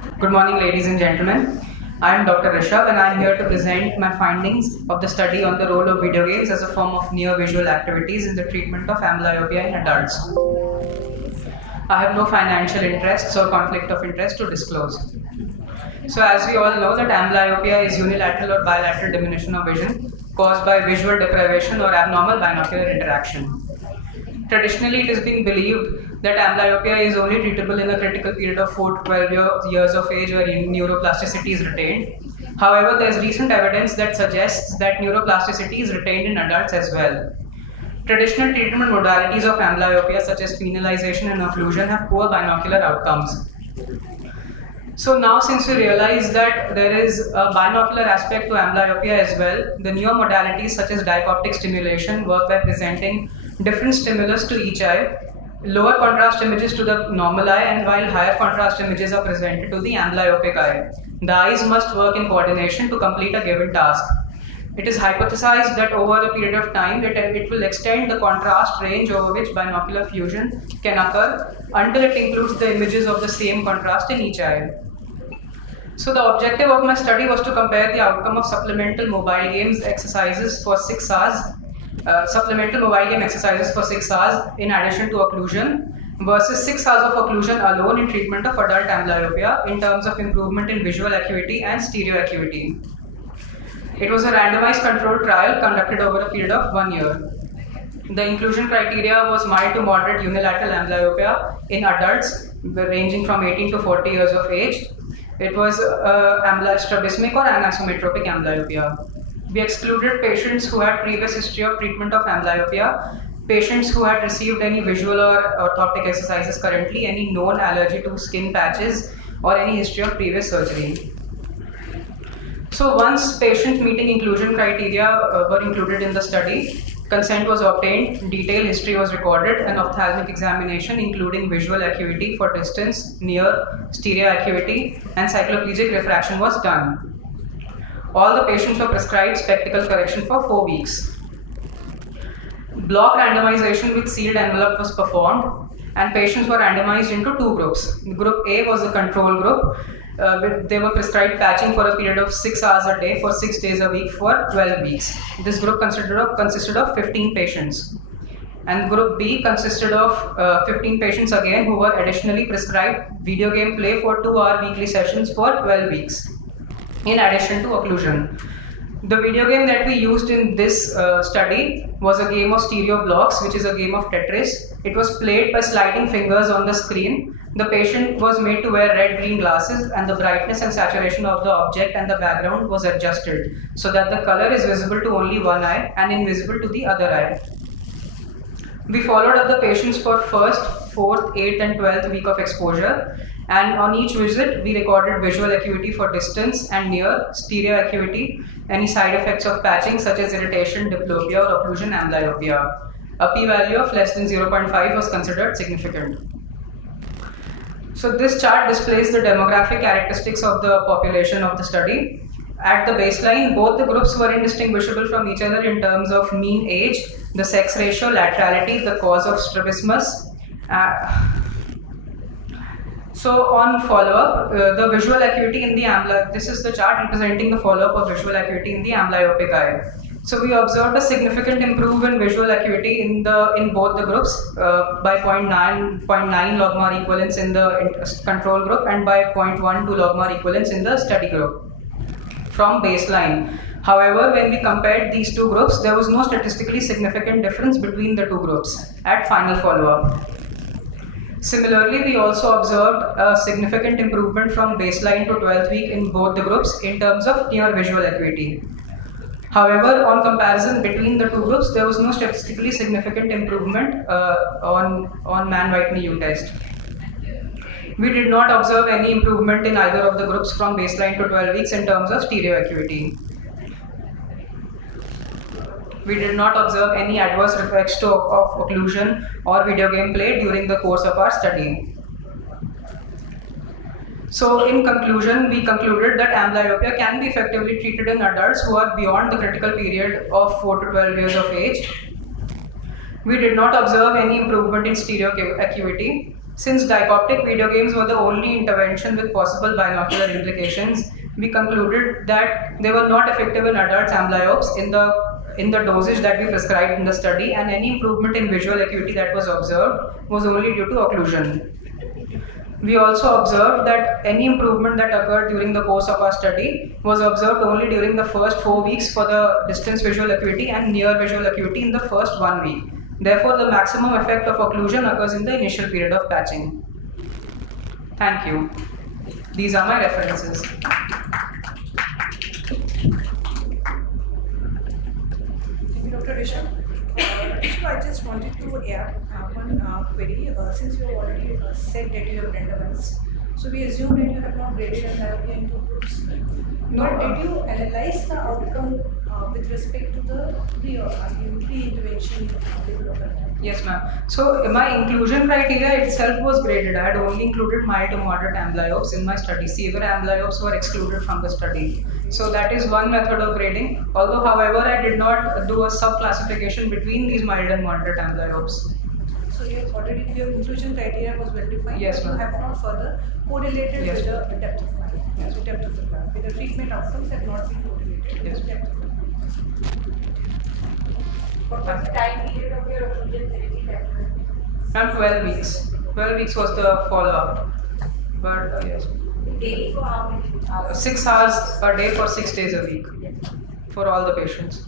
Good morning, ladies and gentlemen. I am Dr. Rishabh and I am here to present my findings of the study on the role of video games as a form of near-visual activities in the treatment of amblyopia in adults. I have no financial interests or conflict of interest to disclose. So as we all know that amblyopia is unilateral or bilateral diminution of vision caused by visual deprivation or abnormal binocular interaction. Traditionally, it is being believed that amblyopia is only treatable in a critical period of 4 to 12 years of age where neuroplasticity is retained. However, there is recent evidence that suggests that neuroplasticity is retained in adults as well. Traditional treatment modalities of amblyopia such as penalization and occlusion have poor binocular outcomes. So now, since we realize that there is a binocular aspect to amblyopia as well, the newer modalities such as dichoptic stimulation work by presenting different stimulus to each eye, lower contrast images to the normal eye, and while higher contrast images are presented to the amblyopic eye. The eyes must work in coordination to complete a given task. It is hypothesized that over a period of time it will extend the contrast range over which binocular fusion can occur until it includes the images of the same contrast in each eye. So the objective of my study was to compare the outcome of supplemental mobile games exercises for 6 hours, supplemental mobile game exercises for 6 hours in addition to occlusion versus 6 hours of occlusion alone in treatment of adult amblyopia in terms of improvement in visual acuity and stereo acuity. It was a randomized controlled trial conducted over a period of 1 year. The inclusion criteria was mild to moderate unilateral amblyopia in adults ranging from 18 to 40 years of age. It was strabismic or anisometropic amblyopia. We excluded patients who had previous history of treatment of amblyopia, patients who had received any visual or orthoptic exercises currently, any known allergy to skin patches, or any history of previous surgery. So once patients meeting inclusion criteria were included in the study, consent was obtained, detailed history was recorded, and ophthalmic examination including visual acuity for distance, near, stereo acuity, and cycloplegic refraction was done. All the patients were prescribed spectacle correction for 4 weeks. Block randomization with sealed envelope was performed, and patients were randomized into 2 groups. Group A was the control group. They were prescribed patching for a period of 6 hours a day for 6 days a week for 12 weeks. This group consisted of 15 patients. And group B consisted of 15 patients again who were additionally prescribed video game play for 2-hour weekly sessions for 12 weeks. In addition to occlusion. The video game that we used in this study was a game of stereo blocks, which is a game of Tetris. It was played by sliding fingers on the screen. The patient was made to wear red-green glasses, and the brightness and saturation of the object and the background was adjusted so that the color is visible to only one eye and invisible to the other eye. We followed up the patients for 1st, 4th, 8th and 12th week of exposure, and on each visit we recorded visual acuity for distance and near, stereo acuity, any side effects of patching such as irritation, diplopia or occlusion amblyopia. A p-value of less than 0.5 was considered significant. So this chart displays the demographic characteristics of the population of the study. At the baseline, both the groups were indistinguishable from each other in terms of mean age, the sex ratio, laterality, the cause of strabismus. So on follow-up, the visual acuity in the this is the chart representing the follow-up of visual acuity in the amblyopic eye. So we observed a significant improvement in visual acuity in both the groups by 0.9 logmar equivalence in the control group and by 0.12 logmar equivalence in the study group from baseline. However, when we compared these 2 groups, there was no statistically significant difference between the 2 groups at final follow-up. Similarly, we also observed a significant improvement from baseline to 12th week in both the groups in terms of near visual acuity. However, on comparison between the 2 groups, there was no statistically significant improvement on Man-Whitney U test. We did not observe any improvement in either of the groups from baseline to 12 weeks in terms of stereo acuity. We did not observe any adverse effects of occlusion or video game play during the course of our study. So in conclusion, we concluded that amblyopia can be effectively treated in adults who are beyond the critical period of 4 to 12 years of age. We did not observe any improvement in stereo acuity. Since dichoptic video games were the only intervention with possible binocular implications, we concluded that they were not effective in adults amblyopes in the dosage that we prescribed in the study, and any improvement in visual acuity that was observed was only due to occlusion. We also observed that any improvement that occurred during the course of our study was observed only during the first 4 weeks for the distance visual acuity and near visual acuity in the first 1 week. Therefore, the maximum effect of occlusion occurs in the initial period of patching. Thank you. These are my references. Dr. Rishabh, I just wanted to add one query. Since you have already said that you have randomized, so we assume that you have not graded amblyopia into groups. No. But did you analyze the outcome with respect to the pre-intervention development? Yes, ma'am. So my inclusion criteria itself was graded. I had only included mild to moderate amblyopes in my study. Severe amblyopes were excluded from the study. So that is one method of grading. Although, however, I did not do a sub-classification between these mild and moderate amblyopes. So you have already, your inclusion criteria was well defined. Yes, ma'am. You have not further correlated Yes, with the depth of line. Yes. The depth of the line. With the treatment outcomes have not been correlated Yes. with the depth of the line. What was the time period of your occlusion therapy that you had? Around 12 weeks. 12 weeks was the follow-up. But yes. Daily for how many hours? 6 hours per day for 6 days a week for all the patients.